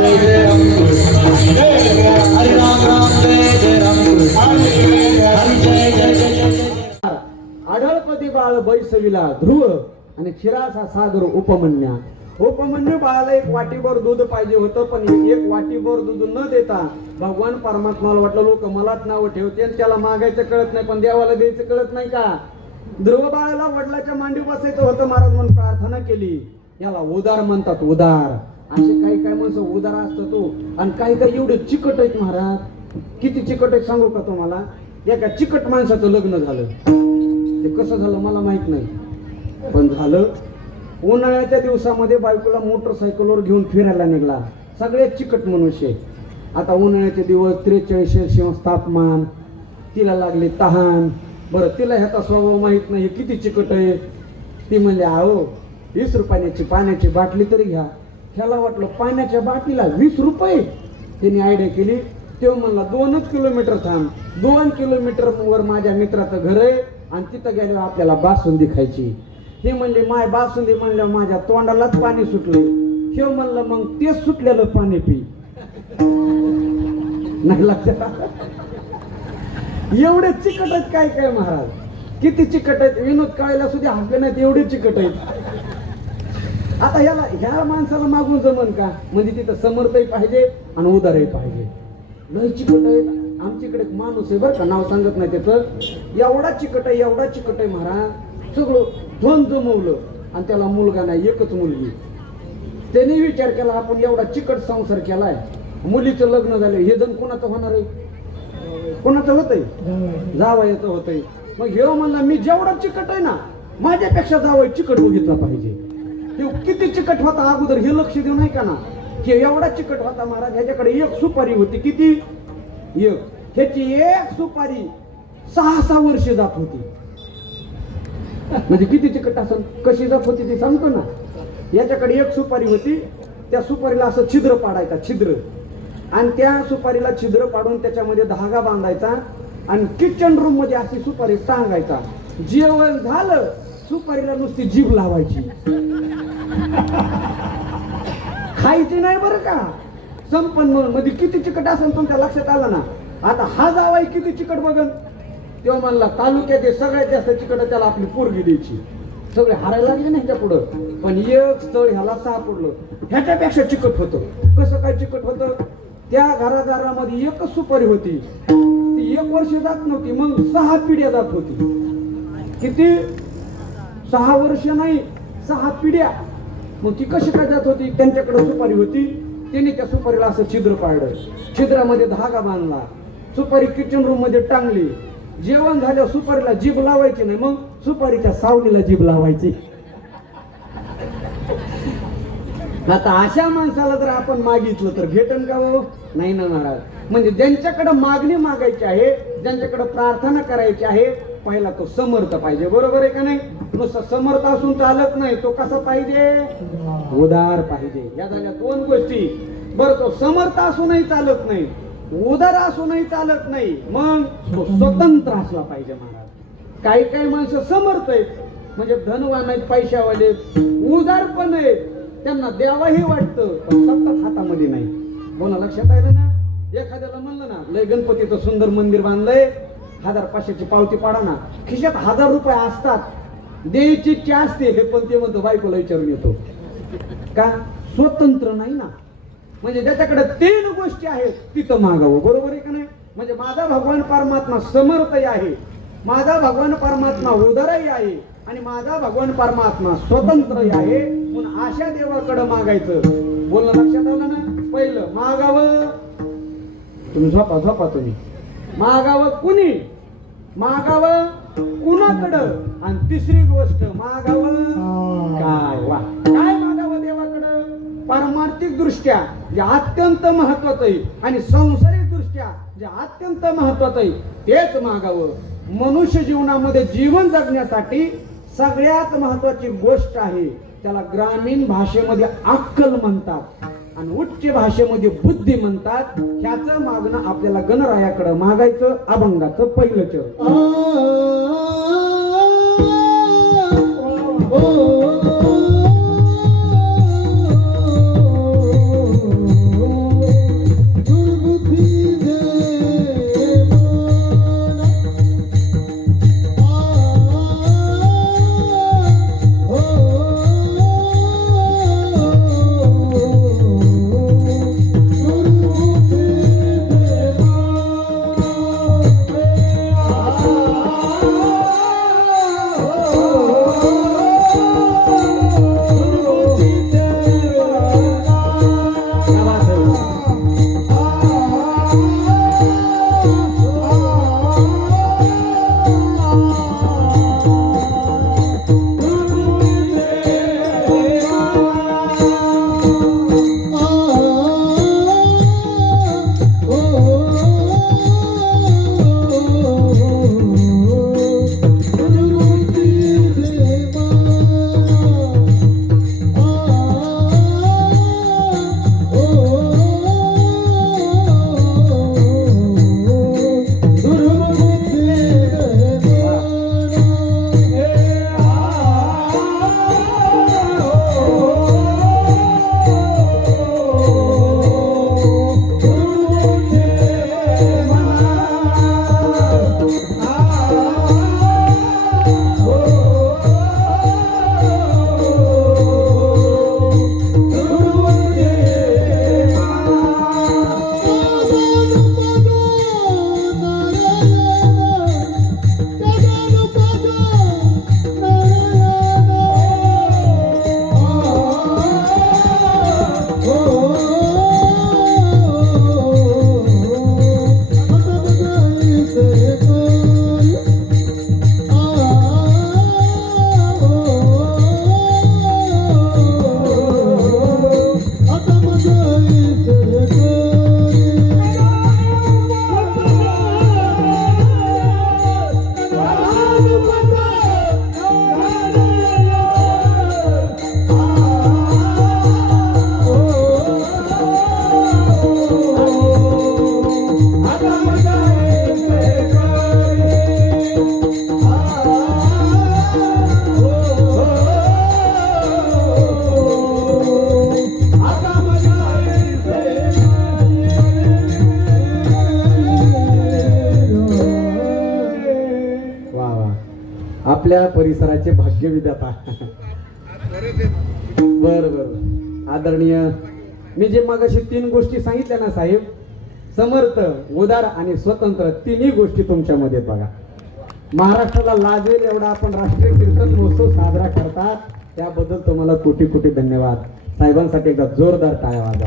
जय जय राम हरे राम राम जय जय राम हरे जय जय जय जय. आढळपती बाळ बैसविला ध्रुव आणि क्षीराचा सागर उपमन्या. उपमन्यू बाळाला एक वाटीभर दूध पाहिजे होतं, पण एक वाटीभर दूध न देता भगवान परमात्माला वाटलं लोक मलाच नाव ठेवते आणि त्याला मागायचं कळत नाही पण देवाला द्यायचं कळत नाही का. ध्रुव बाळाला वडिलाच्या मांडी बसायचं होतं, महाराज म्हणून प्रार्थना केली. याला उदार म्हणतात, उदार. असे काही काय माणसं उदार असतं तो, आणि काही काही एवढे चिकट आहेत महाराज. किती चिकट आहेत सांगू का तुम्हाला. एका चिकट माणसाचं लग्न झालं, ते कसं झालं मला माहित नाही, पण झालं. उन्हाळ्याच्या दिवसामध्ये बायकोला मोटरसायकलवर घेऊन फिरायला निघला. सगळे चिकट मनुष्य. आता उन्हाळ्याचे दिवस, 43°C तापमान, तिला लागले तहान. बरं, तिला ह्याचा स्वभाव माहित नाही किती चिकट आहे. ती म्हणले अहो 20 रुपयाची पाण्याची बाटली तरी घ्या. ह्याला वाटलं पाण्याच्या बाटलीला 20 रुपये. तिने आयडिया केली. तो म्हणला 2 किलोमीटर थांब, 2 किलोमीटर वर माझ्या मित्राचं घर आहे आणि तिथं गेल्यावर आपल्याला बासुंदी खायची. हे म्हणले माय बासुंदी म्हणल्यावर माझ्या तोंडालाच पाणी सुटले. हे म्हणलं मग तेच सुटलेलं पाणी पी. नाही लक्षात. एवढे चिकट आहेत काय काय महाराज, किती चिकट आहेत. विनोद काळेला सुद्धा हसले नाहीत एवढे चिकट आहेत. आता याला ह्या माणसाला मागून जमन का. म्हणजे तिथं समर्थही पाहिजे आणि उदारही पाहिजे. लय चिकट आहेत. आमच्याकडे एक माणूस आहे बरं का, नाव सांगत नाही त्याचं. एवढा चिकट आहे, एवढा चिकट आहे महाराज. सगळं धन जमवलं आणि त्याला मुलगा नाही, एकच मुलगी. त्याने विचार केला आपण एवढा चिकट संसार केलाय, मुलीचं लग्न झालं, हे जण कोणाचं होणार आहे. कोणाचं होतंय, जावयाचं होतंय. मग हे म्हणला मी जेवढा चिकट आहे ना, माझ्यापेक्षा जावय चिकट बघितला पाहिजे. हे किती चिकट होता अगोदर हे लक्ष देऊ नाही का ना. हे एवढा चिकट होता महाराज. ह्याच्याकडे एक सुपारी होती. किती, एक. ह्याची एक सुपारी 6-6 वर्ष जात होती. म्हणजे किती चिकट असेल, कशी जात होती ती सांगतो ना. याच्याकडे एक सुपारी होती. त्या सुपारीला असं छिद्र पाडायचा, छिद्र. आणि त्या सुपारीला छिद्र पाडून त्याच्यामध्ये धागा बांधायचा आणि किचन रूम मध्ये अशी सुपारी टांगायचा. जेवण झालं, सुपारीला नुसती जीभ लावायची. खायची नाही बरं का. संपन्न मध्ये किती चिकट असेल तुमच्या लक्षात आलं ना. आता हा जावाई किती चिकट बघन. तेव्हा म्हणला तालुक्यात सगळ्यात जास्त चिकट त्याला आपली पोरगी द्यायची. सगळे हारायला लागले नाही ह्याच्या पुढं, पण एक स्थळ ह्याला सापडलं ह्याच्यापेक्षा चिकट होतं. कसं काय चिकट होतं. त्या घरादारामध्ये एकच सुपारी होती, ती 1 वर्ष जात नव्हती, मग 6 पिढ्या जात होती. किती, 6 वर्ष नाही 6 पिढ्या. मग ती कशी काय जात होती. त्यांच्याकडे सुपारी होती, त्यांनी त्या सुपारीला असं छिद्र पाडलं, छिद्रामध्ये धागा बांधला, सुपारी किचन रूम मध्ये टांगली. जेवण झालं, सुपारीला जीभ लावायची नाही, मग सुपारीच्या सावलीला जीभ लावायची. आता अशा माणसाला जर आपण मागितलं तर भेटन का हो. नाही ना महाराज. म्हणजे ज्यांच्याकडे मागणी मागायची आहे, ज्यांच्याकडे प्रार्थना करायची आहे, पहिला तो समर्थ पाहिजे. बरोबर आहे का नाही. नुसतं समर्थ असून चालत नाही, तो कसा पाहिजे, उदार पाहिजे. या झाल्या 2 गोष्टी. बरं, तो समर्थ असूनही चालत नाही, उदार असूनही चालत नाही, मग तो स्वतंत्र असला पाहिजे महाराज. काही काही माणसं समर्थ आहेत, म्हणजे धनवान आहेत, पैशावाले, उदार पण आहेत, त्यांना द्यावाही वाटतं, पण सत्ताच हातामध्ये नाही. बोला, लक्षात आलं ना. एखाद्याला म्हणलं ना लय गणपतीचं सुंदर मंदिर बांधलंय, 1000-500ची पावती पाडा ना. खिशात 1000 रुपये असतात, द्यायची इच्छा असते, पण ते म्हणतो बायकोला विचारून येतो का. स्वतंत्र नाही ना. म्हणजे ज्याच्याकडे 3 गोष्टी आहेत तिथं मागावं. बरोबर आहे का नाही. म्हणजे माझा भगवान परमात्मा समर्थही आहे, माझा भगवान परमात्मा उदारही आहे, आणि माझा भगवान परमात्मा स्वतंत्रही आहे. म्हणून अशा देवाकडे मागायचं. बोलणं लक्षात आलं ना. पहिलं मागावं, तुम्ही झोपा तुम्ही. मागावं कुणी, मागावं कुणाकडं, आणि तिसरी गोष्ट मागावं काय. वा, काय मागावं देवाकडं. पारमार्थिक दृष्ट्या जे अत्यंत महत्वाचं आहे आणि सांसारिक दृष्ट्या जे अत्यंत महत्वाचं आहे तेच मागावं. मनुष्य जीवनामध्ये जीवन जगण्यासाठी सगळ्यात महत्वाची गोष्ट आहे, त्याला ग्रामीण भाषेमध्ये अक्कल म्हणतात आणि उच्च भाषेमध्ये बुद्धी म्हणतात. ह्याचं मागणं आपल्याला गणरायाकडे मागायचं. अभंगाचं पहिलं चरण. आपल्या परिसराचे भाग्यविधाता. बर बर आदरणीय, मी जे मगाशी 3 गोष्टी सांगितल्या ना साहेब, समर्थ, उदार आणि स्वतंत्र, तिन्ही गोष्टी तुमच्यामध्ये बघा. महाराष्ट्राला लाजेल एवढा आपण राष्ट्रीय कीर्तन महोत्सव साजरा करतात, त्याबद्दल तुम्हाला कोटी कोटी धन्यवाद. साहेबांसाठी एकदा जोरदार टाळ्या वाजवा.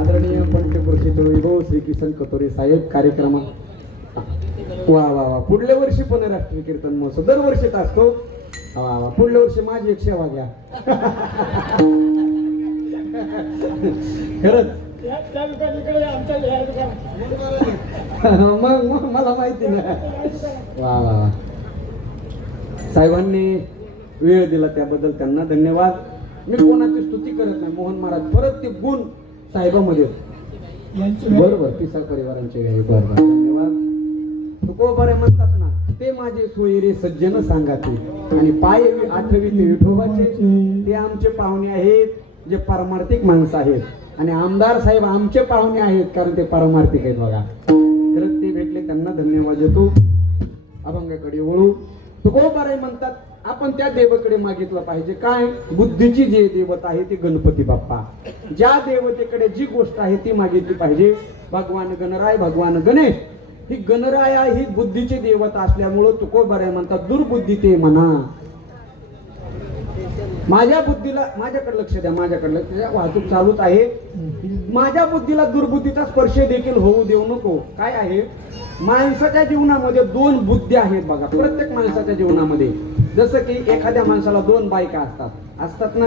आदरणीय पंचकृषी वैभव श्री किसन कतोरे साहेब कार्यक्रमात वा वा वा. पुढल्या वर्षी पण राष्ट्रीय कीर्तन महोत्सव दरवर्षीच असतो. वा वा. पुढल्या वर्षी माझी एक सेवा घ्या. खरंच मग मला माहिती नाही. वा वा वा. साहेबांनी वेळ दिला त्याबद्दल त्यांना धन्यवाद. मी कोणाची स्तुती करत नाही. मोहन महाराज परत ते गुण साहेबांमध्ये बरोबर पिसा परिवारांचे बरोबर धन्यवाद. तुकोबारे म्हणतात ना, ते माझे सोयरे सज्जन सांगाते आणि पाय आठवी ते विठोबाचे, ते आमचे पाहुणे आहेत जे पारमार्थिक माणसं आहेत. आणि आमदार साहेब आमचे पाहुणे आहेत कारण ते पारमार्थिक आहेत बघा. खरंच ते भेटले, त्यांना धन्यवाद देतो. अभंगाकडे वळू. तुकोबारे म्हणतात आपण त्या देवाकडे मागितलं पाहिजे. काय? बुद्धीची जे देवता आहे ती गणपती बाप्पा. ज्या देवतेकडे जी गोष्ट आहे ती मागितली पाहिजे. भगवान गणराय, भगवान गणेश, ही गणराया ही बुद्धीची देवता असल्यामुळं तुकोबारे म्हणतात दुर्बुद्धी ते म्हणा. माझ्या बुद्धीला, माझ्याकडे लक्ष द्या, माझ्याकडे लक्ष द्या. वाहतूक चालूच आहे. माझ्या बुद्धीला दुर्बुद्धीचा स्पर्श देखील होऊ देऊ नको. काय आहे? माणसाच्या जीवनामध्ये 2 बुद्धी आहेत बघा, प्रत्येक माणसाच्या जीवनामध्ये. जसं की एखाद्या माणसाला 2 बायका असतात ना.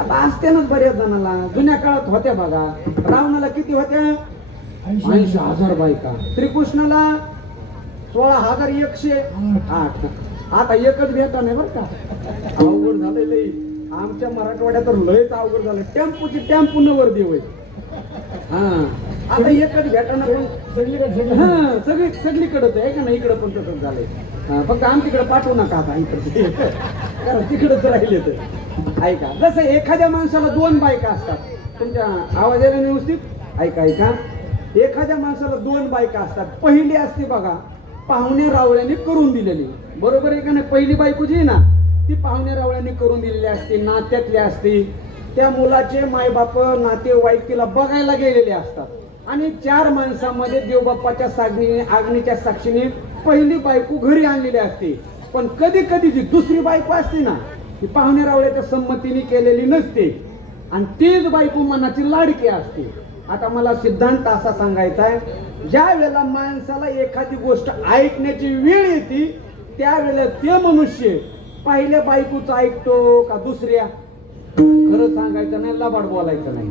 आता असते ना बऱ्याच जणाला. जुन्या काळात होत्या बघा. रावणाला किती होत्या? 80,000 बायका. श्रीकृष्णाला 16,108. आता एकच भेटा नाही बरं का. अवघड झालंय लई. आमच्या मराठवाड्यात तर लयच अवघड झालं. टेम्पू नवर देव हा. आता एकच भेटाना पण सगळीकडेच आहे का नाही. इकडं पण तसंच झालंय. फक्त आमच्याकडे पाठवू नका आता इकडे, कारण तिकडच राहिले तर. ऐका, जसं एखाद्या माणसाला 2 बायका असतात. तुमच्या आवाज यायला व्यवस्थित? ऐका ऐका. एखाद्या माणसाला 2 बायका असतात. पहिली असते बघा पाहुण्या रावळ्याने करून दिलेली, बरोबर आहे का नाही. पहिली बायको जी ना ती पाहुण्या रावळ्याने करून दिलेली असते, नात्यातली असते. त्या मुलाचे मायबाप नातेवाईक तिला बघायला गेलेले असतात. आणि 4 माणसामध्ये देवबाप्पाच्या आग्नीच्या साक्षीने पहिली बायको घरी आणलेली असते. पण कधी कधी जी दुसरी बायको असते ना ती पाहुण्या रावळ्याच्या संमतीने केलेली नसते आणि तीच बायको मनाची लाडकी असते. आता मला सिद्धांत असा सांगायचा आहे, ज्या वेळेला माणसाला एखादी गोष्ट ऐकण्याची वेळ येते त्यावेळेला ते मनुष्य पहिल्या बायकोचं ऐकतो का दुसऱ्या? खरं सांगायचं नाही, लबाड बोलायचं नाही.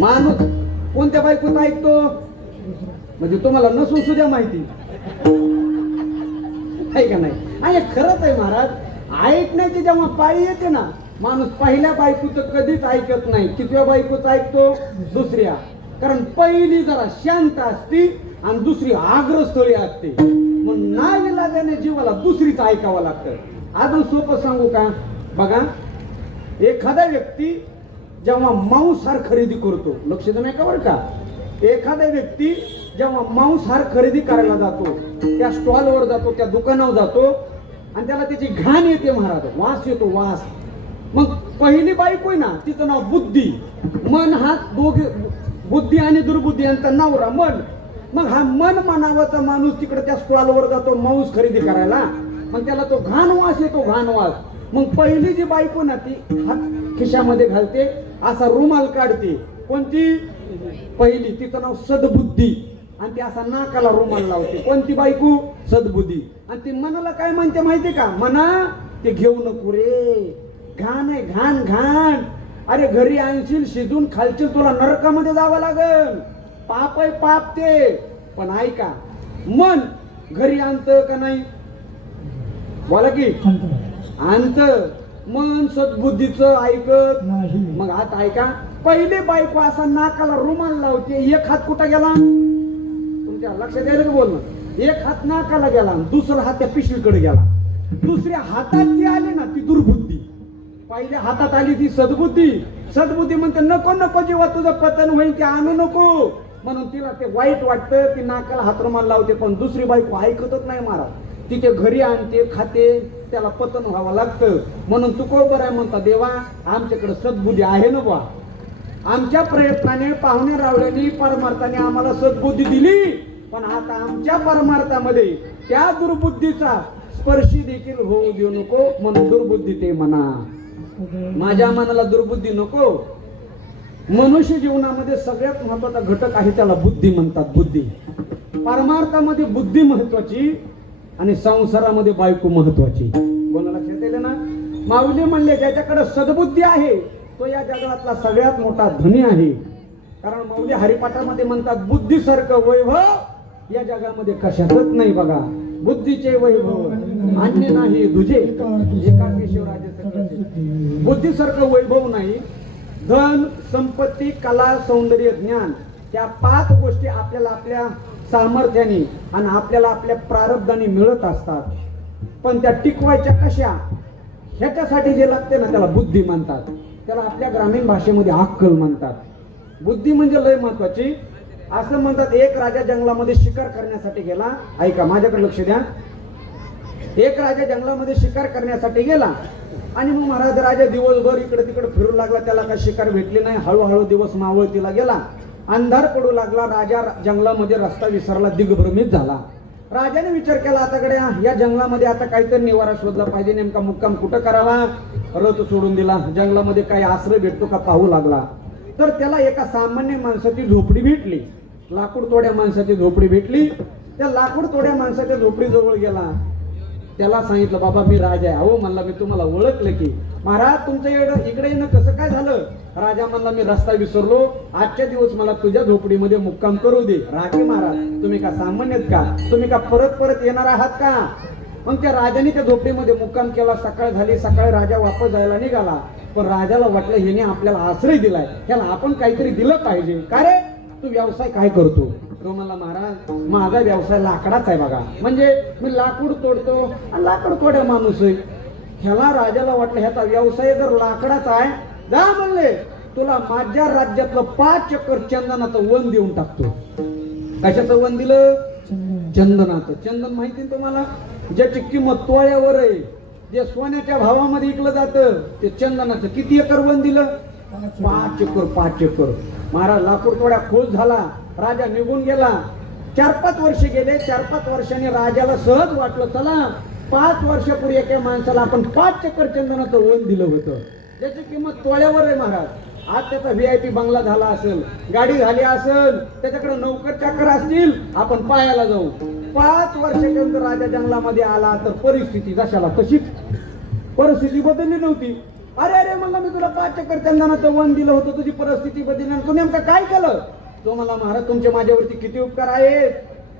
माणूस कोणत्या बायकोचं ऐकतो? म्हणजे तुम्हाला नसून सुद्धा माहिती आहे का नाही. आणि खरंच आहे महाराज, ऐकण्याची जेव्हा पाळी येते ना, माणूस पहिल्या बायकोचं कधीच ऐकत नाही. कितव्या बायकोचं ऐकतो? दुसऱ्या. कारण पहिली जरा शांत असती आणि दुसरी आग्रस्थळी असते. मग नाईलाजाने जीवाला दुसरीच ऐकावं लागतं. अजून सोपं सांगू का? बघा, एखादा व्यक्ती जेव्हा मांसाहार खरेदी करतो, लक्ष नाही का बरं का. एखादा व्यक्ती जेव्हा मांसाहार खरेदी करायला जातो, त्या स्टॉलवर जातो, त्या दुकानावर जातो आणि त्याला त्याची घाण येते महाराज, वास येतो, वास. मग पहिली बायको आहे ना तिचं नाव बुद्धी. मन हा दोघे, बुद्धी आणि दुर्बुद्धी यांचा नवरा मन. मग हा मन मनावाचा माणूस तिकडे त्या स्टॉलवर जातो मांस खरेदी करायला. मग त्याला तो घाण वास येतो, घाण वास. मग पहिली जी बायको ना ती हात खिशामध्ये घालते, असा रुमाल काढते. कोणती? पहिली. तिचं नाव सद्बुद्धी. आणि ती असा नाकाला रुमाल लावते. कोणती बायको? सद्बुद्धी. आणि ती मनाला काय म्हणते माहितीये का? मना ते घेऊ नको रे, घाण आहे, घाण घाण. अरे घरी आणशील शिजून खालशील, तुला नरकामध्ये जावं लागल, पाप आहे पाप ते. पण ऐका, मन घरी आणतं का नाही? बोला की आणत. मन सद्बुद्धीचं ऐकत नाही. मग आता ऐका, पहिले बायको असा नाकाला रुमाल लावते, एक हात कुठं गेला तुमच्या लक्षात यायला बोलणं? एक हात नाकाला गेला, दुसरा हात त्या पिशवीकडे गेला. दुसऱ्या हातात जी आली ना ती दुर्बुद्धी, पहिल्या हातात आली ती सद्बुद्धी. सद्बुद्धी म्हणते नको नको, जेव्हा तुझं पतन होईल ते आणू नको. म्हणून तिला ते वाईट वाटतं, ती नाकाला हात रुमाल लावते. पण दुसरी बायको ऐकतच नाही महाराज. तिथे घरी आणते खाते, त्याला पतन व्हावं लागतं. म्हणून तुकोबर आहे म्हणता, देवा आमच्याकडे सद्बुद्धी आहे ना बा. आमच्या प्रयत्नाने पाहुणे रावळ्यांनी परमार्थाने आम्हाला सद्बुद्धी दिली, पण आता आमच्या परमार्थामध्ये त्या दुर्बुद्धीचा स्पर्शी देखील होऊ देऊ नको, म्हणून दुर्बुद्धी ते म्हणा. माझ्या मनाला दुर्बुद्धी नको. मनुष्य जीवनामध्ये सगळ्यात महत्वाचा घटक आहे, त्याला बुद्धी म्हणतात. बुद्धी. परमार्थामध्ये बुद्धी महत्वाची आणि संसारामध्ये बायको महत्वाची. कोणाला लक्षात येईल ना? माऊली म्हणले ज्याच्याकडे सद्बुद्धी आहे तो या जगातला सगळ्यात मोठा धनी आहे. कारण माऊली हरिपाठामध्ये म्हणतात, बुद्धीसारखं वैभव या जगामध्ये कशातच नाही बघा. बुद्धीचे वैभव अन्य नाही तुझे, एका केशवराजे. बुद्धीसारखं वैभव नाही. धन, संपत्ती, कला, सौंदर्य, ज्ञान, त्या 5 गोष्टी आपल्याला आपल्या सामर्थ्याने आणि आपल्याला आपल्या प्रारब्धाने मिळत असतात. पण त्या टिकवायच्या कशा, ह्याच्यासाठी जे लागते ना त्याला बुद्धी म्हणतात. त्याला आपल्या ग्रामीण भाषेमध्ये अक्कल म्हणतात. बुद्धी म्हणजे लय महत्वाची. असं म्हणतात, एक राजा जंगलामध्ये शिकार करण्यासाठी गेला. ऐका, माझ्याकडे लक्ष द्या. एक राजा जंगलामध्ये शिकार करण्यासाठी गेला आणि मग महाराज राजा दिवसभर इकडे तिकडे फिरू लागला. त्याला काही शिकार भेटली नाही. हळूहळू दिवस मावळतीला गेला. अंधार पडू लागला. राजा जंगलामध्ये रस्ता विसरला, दिग्भ्रमित झाला. राजाने विचार केला, आता गड्या या जंगलामध्ये आता काहीतरी निवारा शोधला पाहिजे. नेमका मुक्काम कुठं करावा? रथ सोडून दिला. जंगलामध्ये काही आश्रय भेटतो का पाहू लागला. तर त्याला एका सामान्य माणसाची झोपडी भेटली. लाकूड तोड्या माणसाची झोपडी भेटली. त्या लाकूड तोड्या माणसाच्या झोपडी जवळ गेला. त्याला सांगितलं, बाबा मी राजा आहे. अहो म्हणला, मी तुम्हाला ओळखलं की. महाराज तुमचं इकडे येणं कसं काय झालं? राजा म्हणला, मी रस्ता विसरलो. आजच्या दिवस मला तुझ्या झोपडीमध्ये मुक्काम करू दे. राजे महाराज तुम्ही का सामान्य आहेत का? तुम्ही का परत येणार आहात का? मग त्या राजाने त्या झोपडीमध्ये मुक्काम केला. सकाळ झाली. सकाळी राजा वापस जायला निघाला. पण राजाला वाटलं ह्याने आपल्याला आश्रय दिलाय, त्याला आपण काहीतरी दिलं पाहिजे. का रे, तू व्यवसाय काय करतो? तो म्हणला, महाराज माझा व्यवसाय लाकडाचा आहे बघा. म्हणजे मी लाकूड तोडतो आणि लाकूड तोड्या माणूस आहे. ह्याला राजाला वाटलं ह्याचा व्यवसाय जर लाकडाचा आहे, जा म्हणले तुला माझ्या राज्यातलं 5 एकर चंदनाचं वन देऊन टाकतो. कशाचं वन दिलं? चंदनाचं. चंदन माहिती ना तुम्हाला, ज्याची किंमत तोळ्यावर आहे, जे सोन्याच्या भावामध्ये विकलं जातं, ते चंदनाचं. किती एकर वन दिलं? 5 एकर. 5 एकर. महाराज लाकूड तोड्या खुश झाला. राजा निघून गेला. 4-5 वर्ष गेले. 4-5 वर्षांनी राजाला सहज वाटलं, चला 5 वर्षापूर्वी एका माणसाला आपण 5 एकर चंदनाचं वन दिलं होतं, त्याची किंमत तोळ्यावर आहे महाराज. आज त्याचा VIP बंगला झाला असेल, गाडी झाली असेल, त्याच्याकडे नोकर चाकर असतील, आपण पाहायला जाऊ. 5 वर्षाच्या नंतर राजा जंगलामध्ये आला तर परिस्थिती जशाला तशीच. परिस्थिती बदलली नव्हती. अरे म्हणला, मी तुला 5 एकर चंदनाचं वन दिलं होतं, तुझी परिस्थिती बदलली. तू नेमकं काय केलं? तो मला, महाराज तुमचे माझ्यावरती किती उपकार आहेत.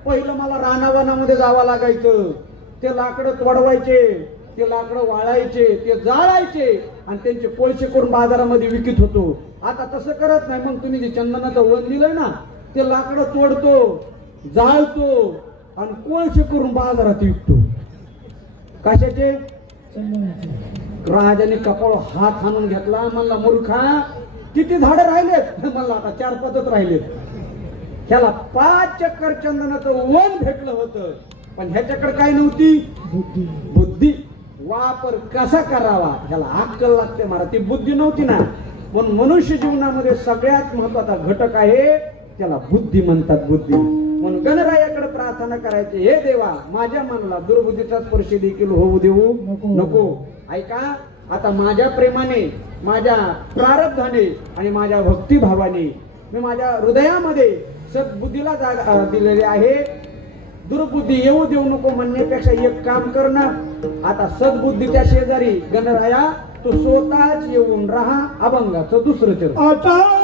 पहिलं मला रानावनामध्ये जावं लागायचं. ते लाकडं तोडवायचे, ते लाकडं वाळायचे, ते जाळायचे आणि त्यांचे कोळसे करून बाजारामध्ये विकत होतो. आता तसं करत नाही. मग तुम्ही जे चंदनाचं वन दिलंय ना, ते लाकडं तोडतो, जाळतो आणि कोळसे करून बाजारात विकतो. कशाचे? राजाने कपाळ हात हाणून घेतला. म्हणला, मूर्खा किती झाडं राहिलेत? म्हणला, आता 4-5च राहिलेत. ह्याला 5 एकर चंदनाचं वन भेटलं होतं, पण ह्याच्याकडे काय नव्हती? बुद्धी. वापर कसा करावा ह्याला अक्कल लागते महाराज. ती बुद्धी नव्हती ना. म्हणून मनुष्य जीवनामध्ये सगळ्यात महत्वाचा घटक आहे, त्याला बुद्धी म्हणतात. बुद्धी. म्हणून गणरायाकडे प्रार्थना करायची, हे देवा माझ्या मनाला दुर्बुद्धीचा स्पर्श देखील होऊ देऊ नको. ऐका, आता माझ्या प्रेमाने, माझ्या प्रारब्धाने आणि माझ्या भक्तिभावाने मी माझ्या हृदयामध्ये सद्बुद्धीला जागा दिलेली आहे. दुर्बुद्धी येऊ देऊ नको म्हणण्यापेक्षा एक काम कर ना, आता सद्बुद्धीच्या शेजारी गणराया तू स्वतःच येऊन राहा. अभंगाचं 2रं चरण. आता